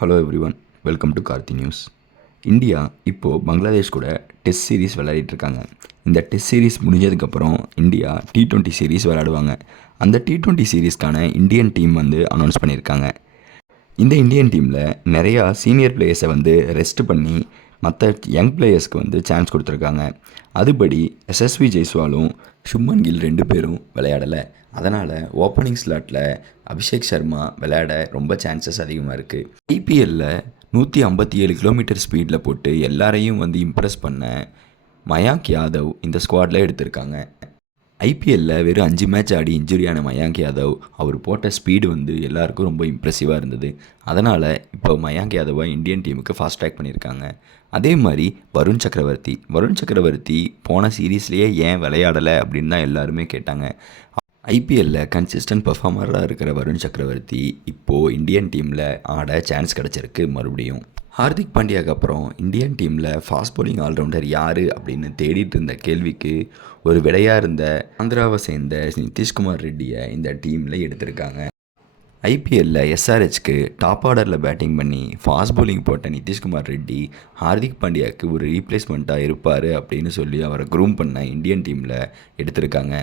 Hello everyone welcome to Karthi news India இப்போது பங்களாதேஷ் கூட test series விளையாடிட்டுருக்காங்க இந்த டெஸ்ட் சீரிஸ் முடிஞ்சதுக்கப்புறம் இந்தியா டி ட்வெண்ட்டி சீரிஸ் விளையாடுவாங்க. அந்த டி ட்வெண்ட்டி சீரிஸ்க்கான இந்தியன் டீம் வந்து அனௌன்ஸ் பண்ணியிருக்காங்க. இந்த இந்தியன் டீமில் நிறையா சீனியர் பிளேயர்ஸை வந்து ரெஸ்ட் பண்ணி மற்ற யங் பிளேயர்ஸ்க்கு வந்து சான்ஸ் கொடுத்துருக்காங்க. அதுபடி எஸ்எஸ்வி ஜெய்ஸ்வாலும் சுப்மன் கில் ரெண்டு பேரும் விளையாடலை. அதனால் ஓப்பனிங் ஸ்லாட்டில் அபிஷேக் சர்மா விளையாட ரொம்ப சான்சஸ் அதிகமாக இருக்குது ஐபிஎல்லில் நூற்றி ஐம்பத்தி ஏழு கிலோமீட்டர் ஸ்பீடில் போட்டு எல்லாரையும் வந்து இம்ப்ரெஸ் பண்ண மயாங்க் யாதவ் இந்த ஸ்குவாடில் எடுத்திருக்காங்க. ஐபிஎல்லில் வெறும் அஞ்சு மேட்ச் ஆடி இன்ஜுரியான மயாங்க் யாதவ் அவர் போட்ட ஸ்பீடு வந்து எல்லாருக்கும் ரொம்ப இம்ப்ரெசிவாக இருந்தது. அதனால் இப்போ மயாங்க் யாதவை இந்தியன் டீமுக்கு ஃபாஸ்ட் ட்ராக் பண்ணியிருக்காங்க அதே மாதிரி வருண் சக்கரவர்த்தி. வருண் சக்கரவர்த்தி போன சீரீஸ்லேயே ஏன் விளையாடலை அப்படின்னு தான் எல்லாருமே கேட்டாங்க. ஐபிஎல்லில் கன்சிஸ்டன்ட் பெர்ஃபார்மராக இருக்கிற வருண் சக்கரவர்த்தி இப்போது இந்தியன் டீமில் ஆட சான்ஸ் கிடச்சிருக்கு மறுபடியும். ஹார்திக் பாண்டியாக்கு அப்புறம் இந்தியன் டீமில் ஃபாஸ்ட் போலிங் ஆல்ரவுண்டர் யார் அப்படின்னு தேடிட்டு இருந்த கேள்விக்கு ஒரு விடையாக இருந்த ஆந்திராவை சேர்ந்த நிதிஷ்குமார் ரெட்டியை இந்த டீமில் எடுத்திருக்காங்க. ஐபிஎல்லில் எஸ்ஆர்ஹெச்க்கு டாப் ஆர்டரில் பேட்டிங் பண்ணி ஃபாஸ்ட் போலிங் போட்ட நிதிஷ்குமார் ரெட்டி ஹார்திக் பாண்டியாவுக்கு ஒரு ரீப்ளேஸ்மெண்ட்டாக இருப்பார் அப்படின்னு சொல்லி அவரை க்ரூம் பண்ண இந்தியன் டீமில் எடுத்திருக்காங்க.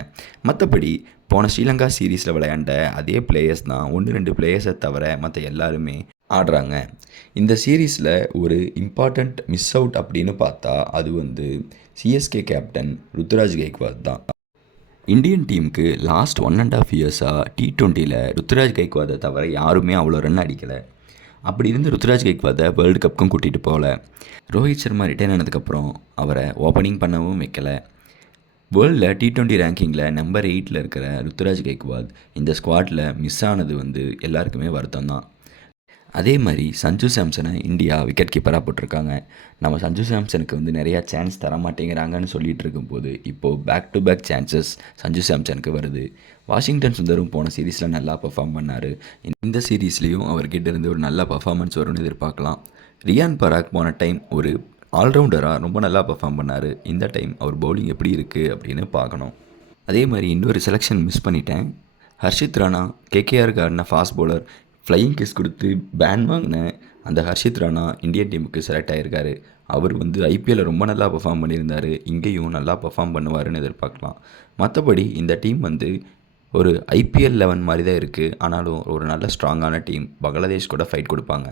மற்றபடி போன ஸ்ரீலங்கா சீரீஸில் விளையாண்ட அதே பிளேயர்ஸ் தான் ஒன்று ரெண்டு பிளேயர்ஸை தவிர மற்ற எல்லாருமே ஆடுறாங்க. இந்த சீரீஸில் ஒரு இம்பார்ட்டண்ட் மிஸ் அவுட் அப்படின்னு பார்த்தா அது வந்து சிஎஸ்கே கேப்டன் ருத்ராஜ் கைக்வாத் தான். இந்தியன் டீமுக்கு லாஸ்ட் ஒன் அண்ட் ஆஃப் இயர்ஸாக டி டுவெண்ட்டியில் ருத்ராஜ் கைக்வாதை தவிர யாருமே அவ்வளோ ரன் அடிக்கலை. அப்படி இருந்து ருத்ராஜ் கைக்வாதை வேர்ல்டு கப்புக்கும் கூட்டிகிட்டு போகல. ரோஹித் சர்மா ரிட்டைன் ஆனதுக்கப்புறம் அவரை ஓப்பனிங் பண்ணவும் வைக்கலை. வேர்ல்டில் டி டுவெண்ட்டி ரேங்கிங்கில் நம்பர் எயிட்டில் இருக்கிற ருத்ராஜ் கைக்வாத் இந்த ஸ்குவாட்டில் மிஸ் ஆனது வந்து எல்லாருக்குமே வருத்தம் தான். அதே மாதிரி சஞ்சு சாம்சனை இந்தியா விக்கெட் கீப்பராக போட்டிருக்காங்க. நம்ம சஞ்சு சாம்சனுக்கு வந்து நிறையா சான்ஸ் தர மாட்டேங்கிறாங்கன்னு சொல்லிட்டு இருக்கும்போது இப்போது back to back chances Sanju சாம்சனுக்கு வருது. வாஷிங்டன் சுந்தரும் போன சீரீஸில் நல்லா பெர்ஃபார்ம் பண்ணார். இந்த சீரீஸ்லேயும் அவர்கிட்ட இருந்து ஒரு நல்ல பர்ஃபார்மன்ஸ் வரும்னு எதிர்பார்க்கலாம். ரியான் பராக் போன டைம் ஒரு ஆல்ரவுண்டராக ரொம்ப நல்லா பர்ஃபார்ம் பண்ணார். இந்த டைம் அவர் பவுலிங் எப்படி இருக்குது அப்படின்னு பார்க்கணும். அதே மாதிரி இன்னொரு செலெக்ஷன் மிஸ் பண்ணிட்டேன். ஹர்ஷித் ராணா கேகேஆருக்கு ஆடின ஃபாஸ்ட் பவுலர் ஃப்ளையிங் கிஸ் கொடுத்து பேன் வாங்கின அந்த ஹர்ஷித் ராணா இந்தியன் டீமுக்கு செலக்ட் ஆகியிருக்காரு அவர் வந்து ஐபிஎல்லில் ரொம்ப நல்லா பெர்ஃபார்ம் பண்ணியிருந்தார். இங்கேயும் நல்லா பர்ஃபார்ம் பண்ணுவாருன்னு எதிர்பார்க்கலாம். மற்றபடி இந்த டீம் வந்து ஒரு ஐபிஎல் லெவன் மாதிரி தான் இருக்குது ஆனாலும் ஒரு நல்ல ஸ்ட்ராங்கான டீம் பங்களாதேஷ் கூட ஃபைட் கொடுப்பாங்க.